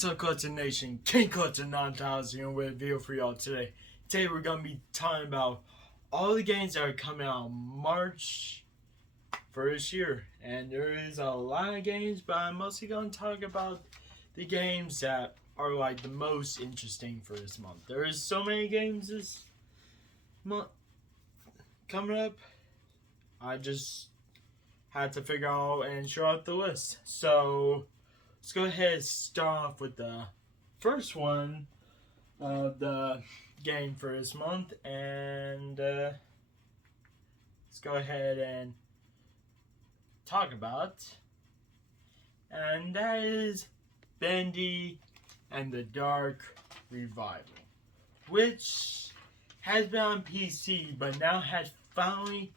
What's up, Clutcher Nation? King Clutcher 9000 here with a video for y'all today. Today we're going to be talking about all the games that are coming out March for this year. And there is a lot of games, but I'm mostly going to talk about the games that are like the most interesting for this month. There is so many games this month coming up. I just had to figure out and show out the list. So let's go ahead and start off with the first one of the game for this month, and let's go ahead and talk about, and that is Bendy and the Dark Revival, which has been on PC but now has finally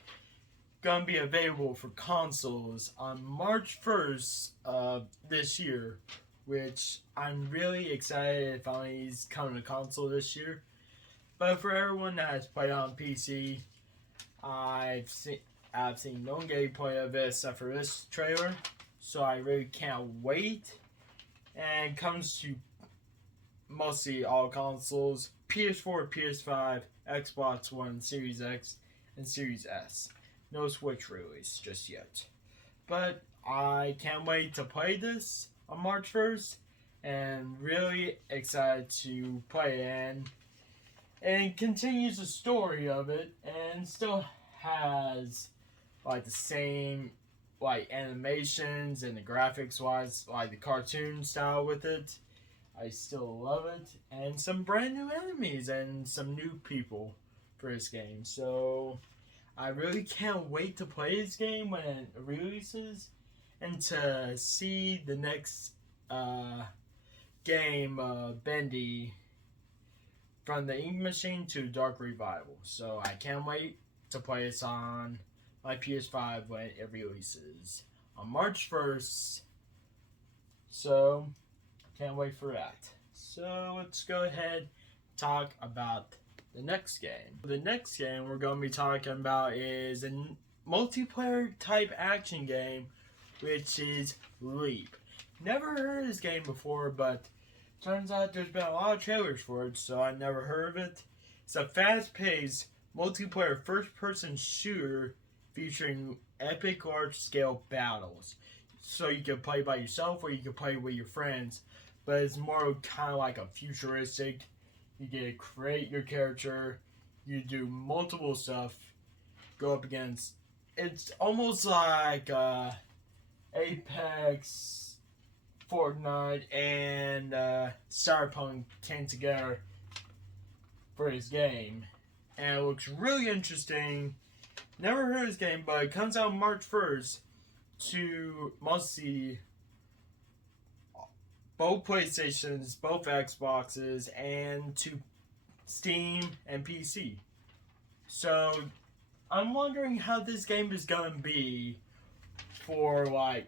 gonna be available for consoles on March 1st of this year, which I'm really excited if finally he's coming to console this year. But for everyone that has played on PC, I've seen no gameplay of it except for this trailer, so I really can't wait. And it comes to mostly all consoles: PS4, PS5, Xbox One, Series X, and Series S. No Switch release just yet. But I can't wait to play this on March 1st, and really excited to play it. And it continues the story of it, and still has like the same like animations and the graphics wise, like the cartoon style with it. I still love it, and some brand new enemies and some new people for this game. So I really can't wait to play this game when it releases, and to see the next game, Bendy, from the Ink Machine to Dark Revival. So I can't wait to play this on my PS5 when it releases on March 1st. So can't wait for that. So let's go ahead and talk about the next game. The next game we're going to be talking about is a multiplayer type action game, which is Leap. Never heard of this game before, but turns out there's been a lot of trailers for it, so I never heard of it. It's a fast-paced multiplayer first-person shooter featuring epic large-scale battles. So you can play by yourself or you can play with your friends, but it's more kind of like a futuristic. You get to create your character, you do multiple stuff, go up against, it's almost like Apex, Fortnite, and Cyberpunk came together for this game. And it looks really interesting. Never heard of this game, but it comes out March 1st to mostly both PlayStations, both Xboxes, and to Steam and PC. So I'm wondering how this game is gonna be for like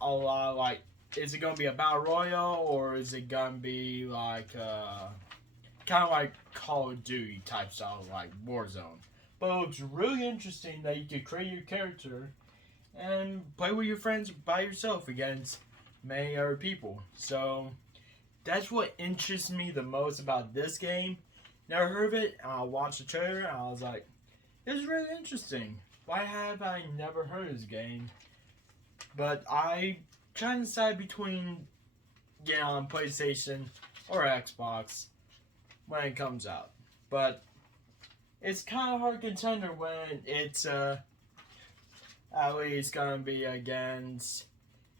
a lot. Like, is it gonna be a battle royale, or is it gonna be like kind of like Call of Duty type style, like Warzone? But it looks really interesting that you can create your character and play with your friends by yourself against many other people. So that's what interests me the most about this game. Never heard of it, and I watched the trailer and I was like, it's really interesting. Why have I never heard of this game? But I trying to decide between getting on PlayStation or Xbox when it comes out. But it's kind of hard contender when it's at least gonna be against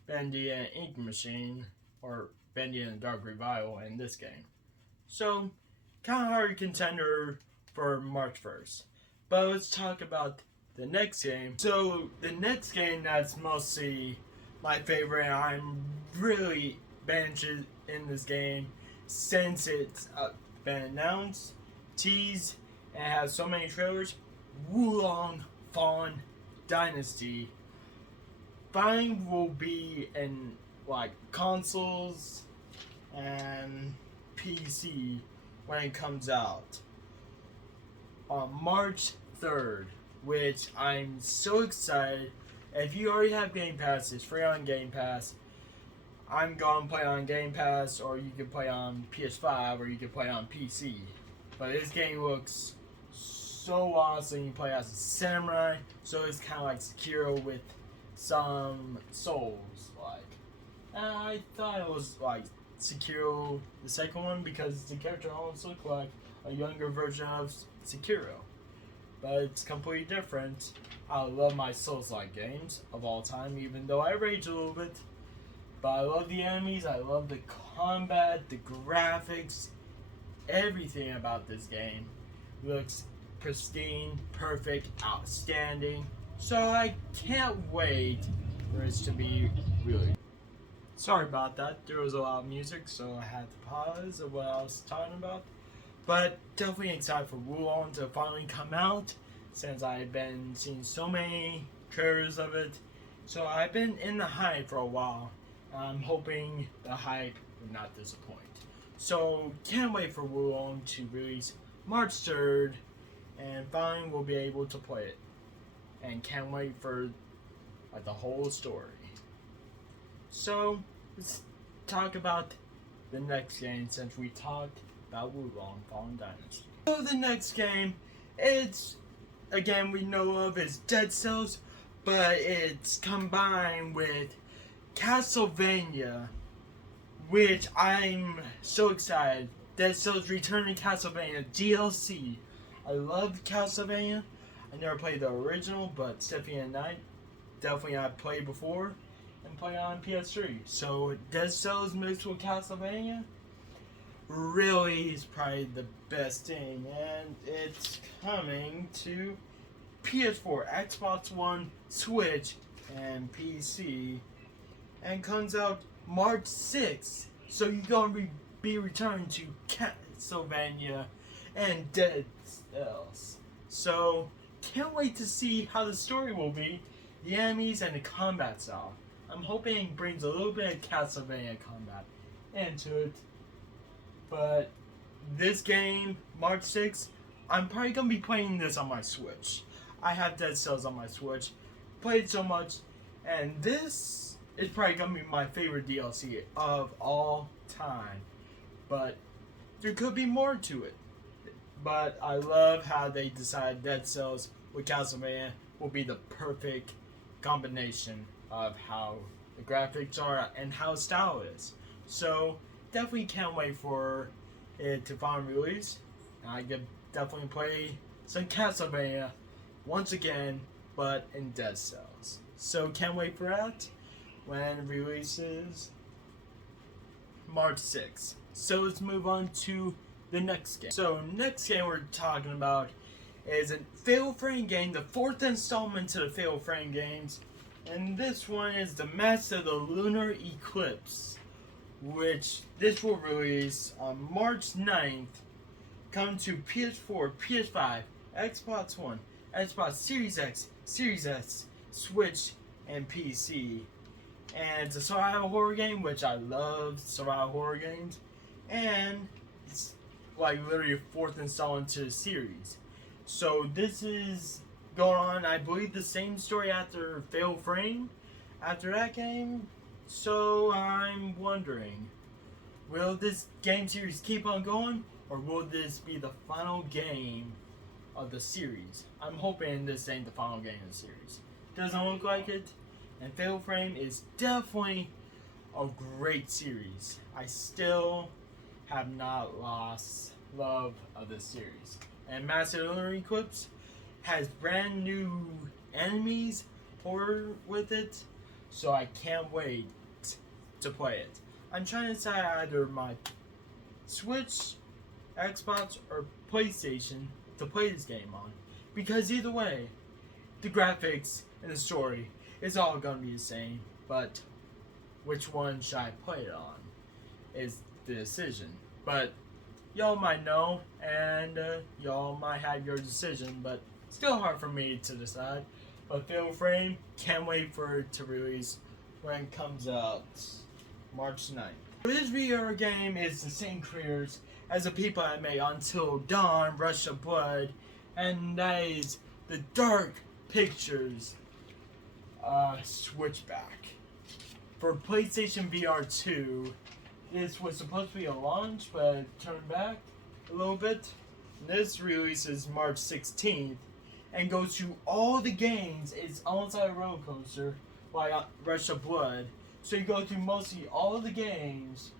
Bendy and Ink Machine, or Bendy and the Dark Revival in this game. So kind of hard contender for March 1st. But let's talk about the next game. So the next game that's mostly my favorite, and I'm really interested in this game since it's been announced, teased, and has so many trailers. Wulong Fallen Dynasty finally will be in like consoles and PC when it comes out on March 3rd, which I'm so excited. If you already have Game Pass, it's free on Game Pass. I'm going to play on Game Pass, or you can play on PS5, or you can play on PC. But this game looks so awesome. You play as a samurai, so it's kind of like Sekiro with some souls. Like, and I thought it was like Sekiro, the second one, because the character almost looked like a younger version of Sekiro. But it's completely different. I love my Souls-like games of all time, even though I rage a little bit. But I love the enemies, I love the combat, the graphics, everything about this game looks pristine, perfect, outstanding. So I can't wait for it to be really. Sorry about that, there was a lot of music, so I had to pause of what I was talking about. But definitely excited for Wulong to finally come out, since I've been seeing so many trailers of it. So I've been in the hype for a while. I'm hoping the hype will not disappoint. So can't wait for Wulong to release March 3rd, and finally we'll be able to play it. And can't wait for the whole story. So let's talk about the next game, since we talked about Wulong Fallen Dynasty. So the next game, it's again we know of as Dead Cells, but it's combined with Castlevania, which I'm so excited. Dead Cells Returning Castlevania DLC. I love Castlevania. I never played the original, but Stephanie and I definitely I've played before and played on PS3. So Dead Cells mixed with Castlevania really is probably the best thing, and it's coming to PS4, Xbox One, Switch, and PC, and comes out March 6th. So you're gonna be returning to Castlevania and Dead Cells. So can't wait to see how the story will be, the enemies, and the combat style. I'm hoping it brings a little bit of Castlevania combat into it. But this game, March 6th, I'm probably going to be playing this on my Switch. I have Dead Cells on my Switch. Played so much. And this is probably going to be my favorite DLC of all time. But there could be more to it. But I love how they decided Dead Cells with Castlevania will be the perfect combination of how the graphics are and how style is. So definitely can't wait for it to finally release. I could definitely play some Castlevania once again, but in Dead Cells. So can't wait for that when it releases March 6th. So let's move on to the next game. So next game we're talking about is a Fatal Frame game, the fourth installment to the Fatal Frame games. And this one is the Master of the Lunar Eclipse, which this will release on March 9th, come to PS4, PS5, Xbox One, Xbox Series X, Series S, Switch, and PC. And it's a survival horror game, which I love survival horror games. And it's like literally a fourth installment to the series. So this is going on, I believe, the same story after Fatal Frame, after that game. So I'm wondering, will this game series keep on going, or will this be the final game of the series? I'm hoping this ain't the final game of the series. Doesn't look like it, and Fatal Frame is definitely a great series. I still have not lost love of this series. And Master of the Lunar Eclipse has brand new enemies poured with it, so I can't wait to play it. I'm trying to decide either my Switch, Xbox, or PlayStation to play this game on, because either way, the graphics and the story is all gonna be the same, but which one should I play it on is the decision. But y'all might know, and y'all might have your decision, but still hard for me to decide. But Fatal Frame, can't wait for it to release when it comes out March 9th. This VR game is the same creators as the people I made Until Dawn, Rush of Blood, and that is the Dark Pictures Switchback. for PlayStation VR 2. This was supposed to be a launch, but it turned back a little bit. This release is March 16th and goes through all the games. It's almost like a roller coaster, like Rush of Blood. So you go through mostly all the games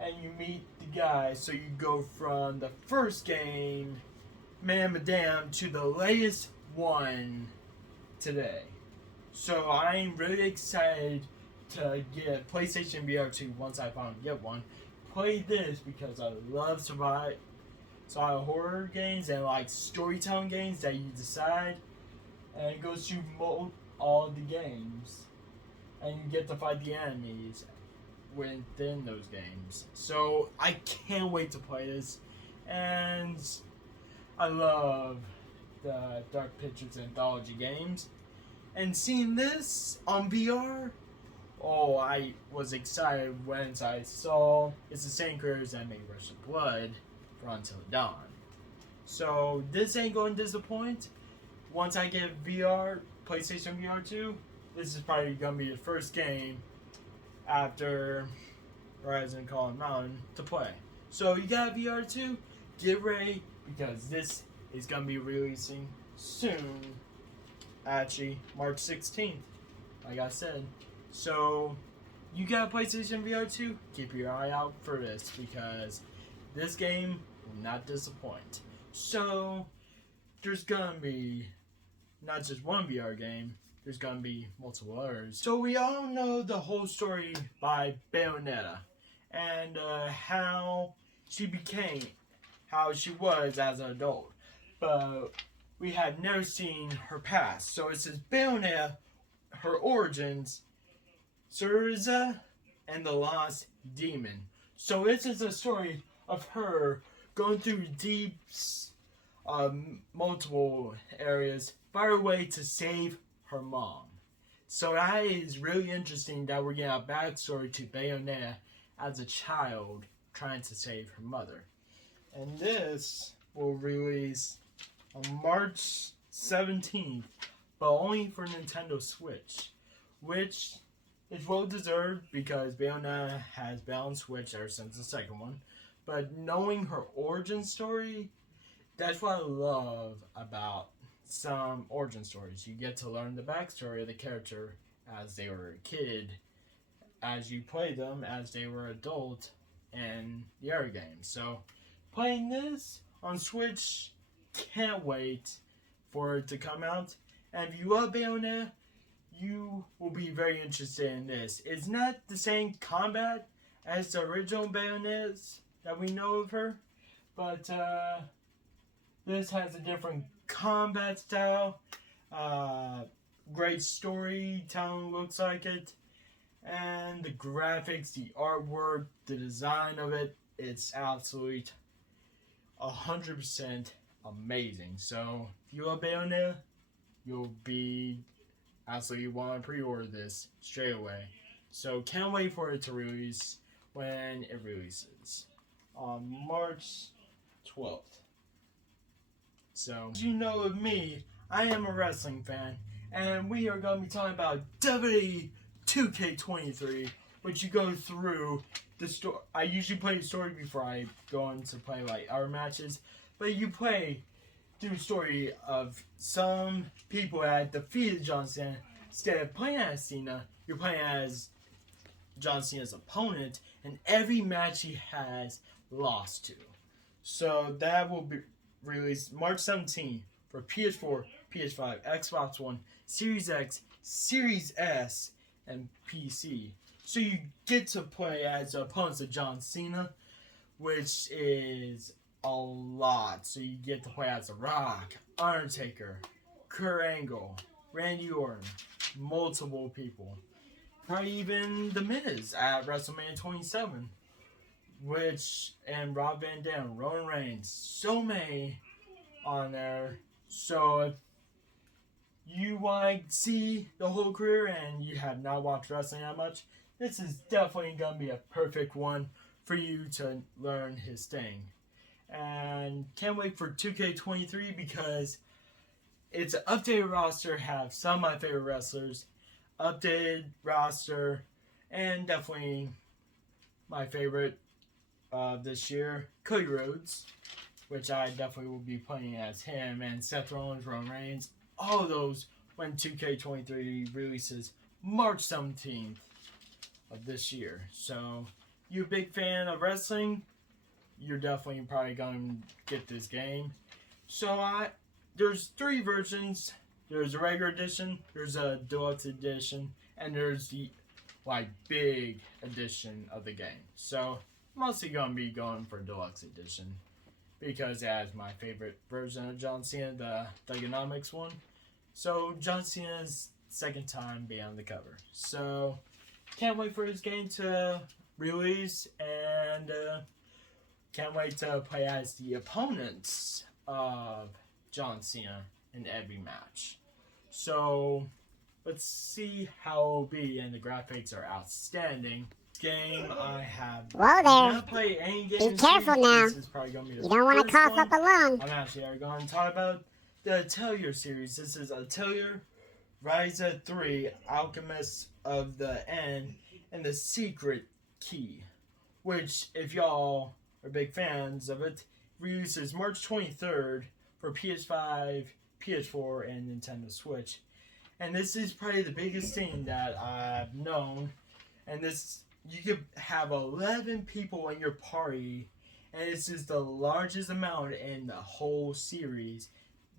and you meet the guys. So you go from the first game, Man Madame, to the latest one today. So I'm really excited to get PlayStation VR 2 once I finally get one. Play this because I love survival horror games and like storytelling games that you decide, and it goes through all the games, and you get to fight the enemies within those games. So I can't wait to play this, and I love the Dark Pictures Anthology games, and seeing this on VR. Oh, I was excited when I saw it's the same creators that made Rush of Blood for Until Dawn. So this ain't going to disappoint. Once I get PlayStation VR 2, this is probably going to be the first game after Horizon Call of Mountain to play. So you got VR 2, get ready because this is going to be releasing soon. Actually, March 16th, like I said. So, you got PlayStation VR 2? Keep your eye out for this because this game will not disappoint. So, there's gonna be not just one VR game, there's gonna be multiple others. So, we all know the whole story by Bayonetta and how she was as an adult. But we had never seen her past. So, it says Bayonetta, her origins, Cereza and the Lost Demon. So this is a story of her going through deep, multiple areas, find her way to save her mom. So that is really interesting that we're getting a backstory to Bayonetta as a child trying to save her mother. And this will release on March 17th, but only for Nintendo Switch, which it's well deserved because Bayonetta has been on Switch ever since the second one. But knowing her origin story, that's what I love about some origin stories. You get to learn the backstory of the character as they were a kid, as you play them as they were adult in the other games. So playing this on Switch, can't wait for it to come out. And if you love Bayonetta, you will be very interested in this. It's not the same combat as the original Bayonettas that we know of her, but this has a different combat style, great storytelling looks like it, and the graphics, the artwork, the design of it, it's absolutely 100% amazing. So if you love Bayonetta, you'll be absolutely want to pre-order this straight away. So can't wait for it to release when it releases on March 12th. So, as you know of me, I am a wrestling fan, and we are going to be talking about WWE 2K23, which you go through the story. I usually play the story before I go on to play like our matches, but you play through the story of some people that defeated John Cena. Instead of playing as Cena, you're playing as John Cena's opponent, and every match he has lost to. So that will be released March 17th for PS4, PS5, Xbox One, Series X, Series S, and PC. So you get to play as opponents of John Cena, which is a lot. So you get to play as The Rock, Undertaker, Kurt Angle, Randy Orton, multiple people. Probably even The Miz at WrestleMania 27, and Rob Van Dam, Roman Reigns, so many on there. So if you want to see the whole career and you have not watched wrestling that much, this is definitely going to be a perfect one for you to learn his thing. And can't wait for 2K23 because it's an updated roster, have some of my favorite wrestlers, updated roster, And definitely my favorite this year, Cody Rhodes, which I definitely will be playing as him, and Seth Rollins, Roman Reigns, all of those when 2K23 releases March 17th of this year. So, you a big fan of wrestling, you're definitely probably going to get this game. So, there's 3 versions. There's a regular edition, there's a deluxe edition, and there's the big edition of the game. So, mostly gonna be going for deluxe edition because it has my favorite version of John Cena, the Thuganomics one. So, John Cena's second time being on the cover. So, can't wait for his game to release, and can't wait to play as the opponents of John Cena in every match. So, let's see how it will be, and the graphics are outstanding. Game I have not played any games. Be careful now. This is probably gonna be the You don't want to cough up a lung. I'm actually going to talk about the Atelier series. This is Atelier Ryza 3, Alchemists of the End, and the Secret Key, which, if y'all are big fans of it, releases March 23rd for PS5, PS4, and Nintendo Switch. And this is probably the biggest thing that I've known. And this, you could have 11 people in your party, and this is the largest amount in the whole series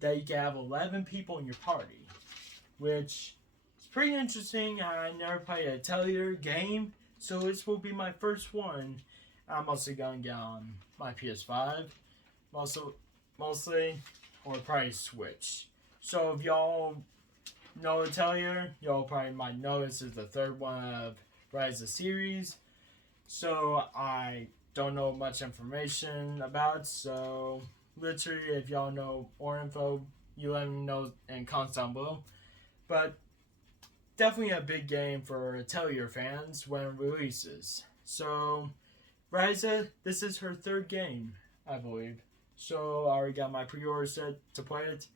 that you can have 11 people in your party, which is pretty interesting. I never played a Atelier game, so this will be my first one. I'm also gonna get on my PS5, mostly, or probably Switch. So if y'all know Atelier, y'all probably might know this is the 3rd one of Ryza series. So I don't know much information about it, so literally if y'all know more info, you let me know in comments down below. But definitely a big game for Atelier fans when it releases. So Ryza, this is her 3rd game, I believe. So I already got my pre-order set to play it,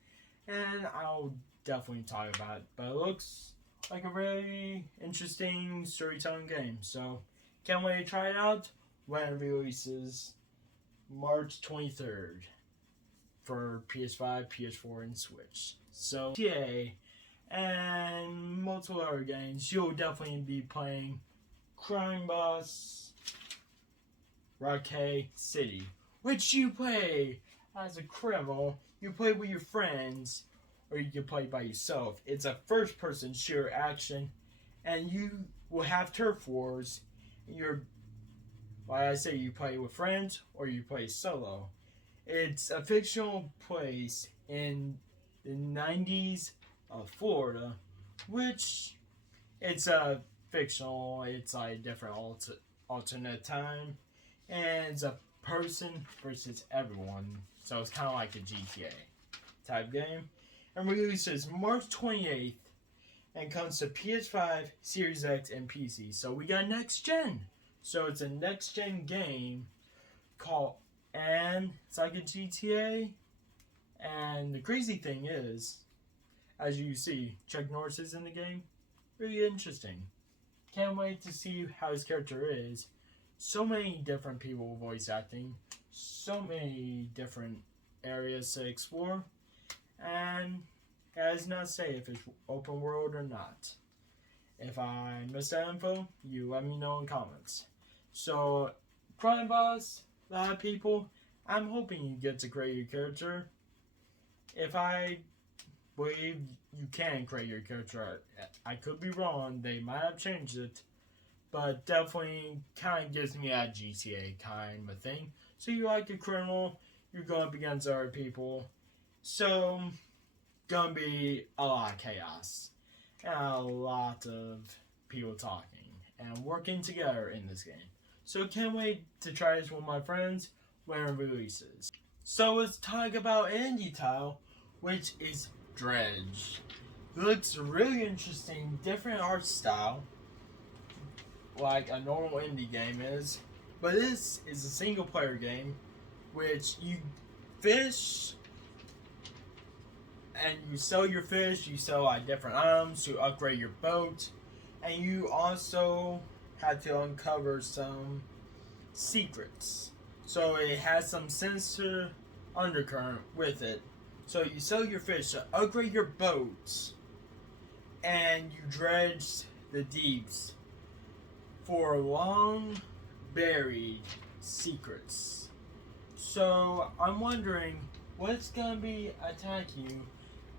and I'll definitely talk about it. But it looks like a very interesting storytelling game. So can't wait to try it out when it releases March 23rd for PS5, PS4, and Switch. So GTA and multiple other games, you'll definitely be playing Crime Boss Rocket City, which you play as a criminal. You play with your friends, or you can play by yourself. It's a first-person shooter action, and you will have turf wars. You're, like I say, you play with friends or you play solo. It's a fictional place in the 90s of Florida, which it's a fictional. It's like a different alternate time, and it's a person versus everyone. So it's kind of like a GTA type game. And releases March 28th and comes to PS5, Series X, and PC. So we got next gen. So it's a next gen game called, and it's like a GTA. And the crazy thing is, as you see, Chuck Norris is in the game. Really interesting. Can't wait to see how his character is. So many different people voice acting. So many different areas to explore. And guys, not say if it's open world or not. If I missed that info, you let me know in comments. So, Crime Boss, a lot of people, I'm hoping you get to create your character. If I believe you can create your character, I could be wrong, they might have changed it. But definitely kind of gives me that GTA kind of thing. So you're like a criminal, you're going up against other people. So, gonna be a lot of chaos and a lot of people talking and working together in this game. So can't wait to try this with my friends when it releases. So let's talk about indie title, which is Dredge. Looks really interesting, different art style, like a normal indie game is. But this is a single player game, which you fish and you sell your fish, you sell like different items to upgrade your boat, and you also had to uncover some secrets. So it has some sinister undercurrent with it. So you sell your fish to upgrade your boats, and you dredge the deeps for long buried secrets. So I'm wondering what's gonna be attacking you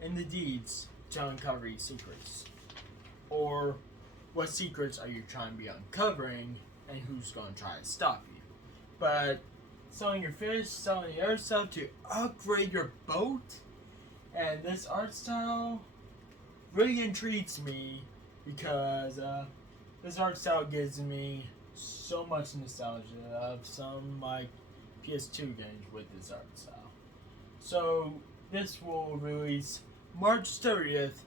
in the deeds to uncover these secrets, or what secrets are you trying to be uncovering, and who's gonna try to stop you? But selling your fish, selling your other stuff to upgrade your boat, and this art style really intrigues me because this art style gives me so much nostalgia of some like PS2 games with this art style. So this will release March 30th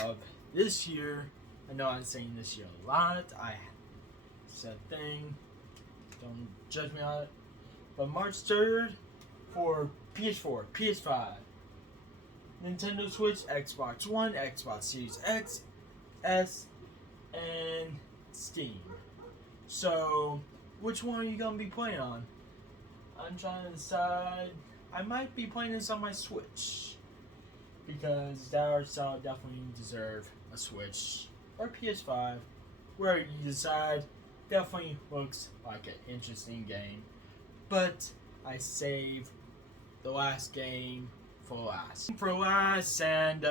of this year. I know I'm saying this year a lot. It's a thing. Don't judge me on it. But March 3rd for PS4, PS5, Nintendo Switch, Xbox One, Xbox Series X, S, and Steam. So, which one are you going to be playing on? I'm trying to decide. I might be playing this on my Switch, because that art style definitely deserve a Switch or PS5. Where you decide, definitely looks like an interesting game. But I save the last game for last. And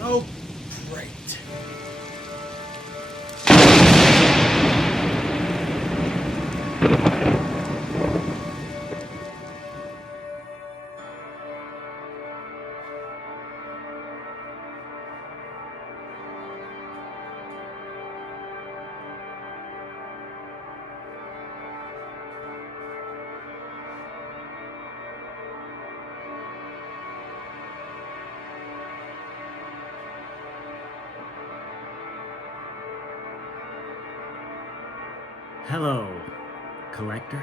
oh, great. Hello, collector.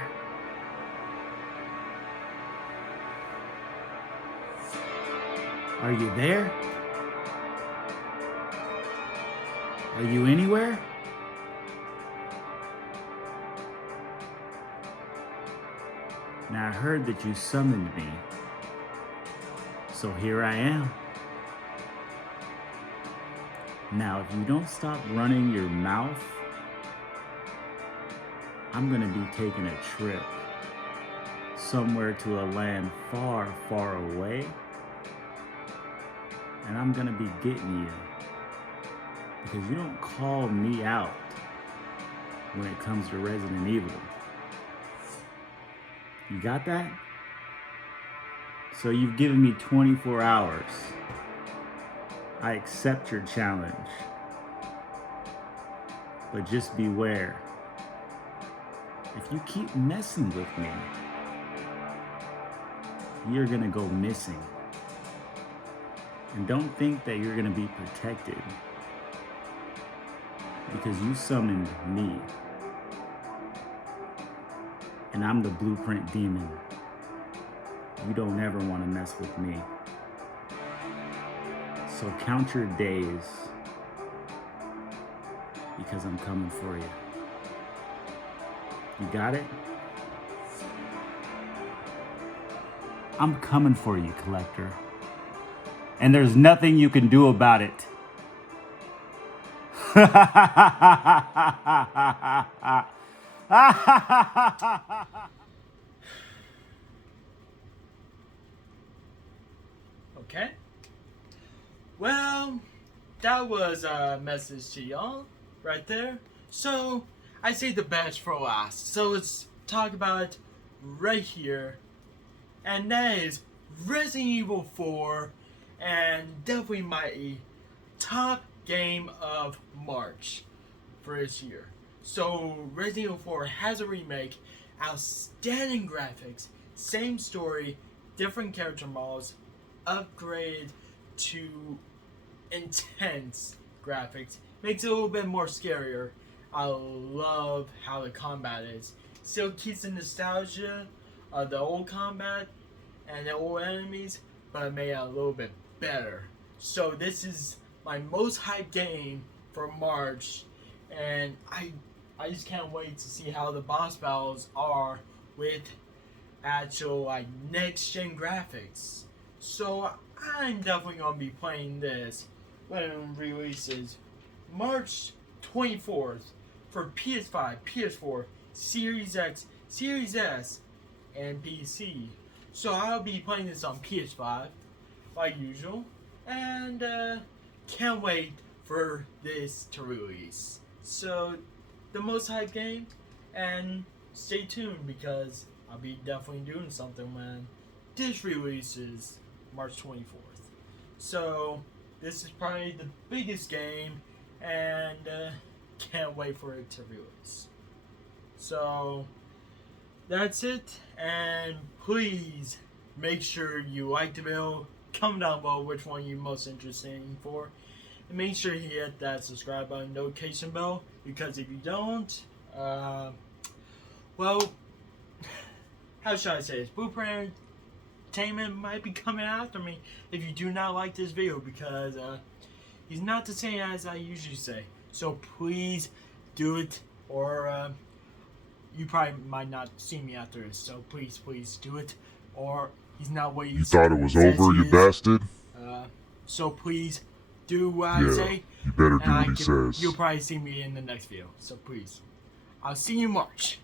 Are you there? Are you anywhere? Now I heard that you summoned me, so here I am. Now if you don't stop running your mouth, I'm gonna be taking a trip somewhere to a land far, far away, and I'm gonna be getting you because you don't call me out when it comes to Resident Evil. You got that? So you've given me 24 hours. I accept your challenge, but just beware. If you keep messing with me, you're gonna go missing. And don't think that you're gonna be protected, because you summoned me. And I'm the Blueprint Demon. You don't ever wanna mess with me. So count your days, because I'm coming for you. You got it? I'm coming for you, collector. And there's nothing you can do about it. Okay. Well, that was a message to y'all right there. So, I say the best for last. So let's talk about it right here. And that is Resident Evil 4, and definitely my top game of March for this year. So Resident Evil 4 has a remake, outstanding graphics, same story, different character models, upgraded to intense graphics. Makes it a little bit more scarier. I love how the combat is. Still keeps the nostalgia of the old combat and the old enemies, but made it a little bit better. So this is my most hyped game for March, and I just can't wait to see how the boss battles are with actual like next gen graphics. So I'm definitely gonna be playing this when it releases March 24th for PS5, PS4, Series X, Series S, and PC. So I'll be playing this on PS5 like usual, and can't wait for this to release. So the most hyped game, and stay tuned because I'll be definitely doing something when this releases March 24th. So this is probably the biggest game, and can't wait for it to release. So that's it, and please make sure you like the video, comment down below which one you're most interested in for, and make sure you hit that subscribe button, notification bell, because if you don't, well, how should I say this? Blueprint Entertainment might be coming after me if you do not like this video, because he's not the same as I usually say. So please do it, or you probably might not see me after this. So please do it, or he's not what You thought it was over, you bastard? So please do what I say. You better do and what he says. You'll probably see me in the next video. So please, I'll see you in March.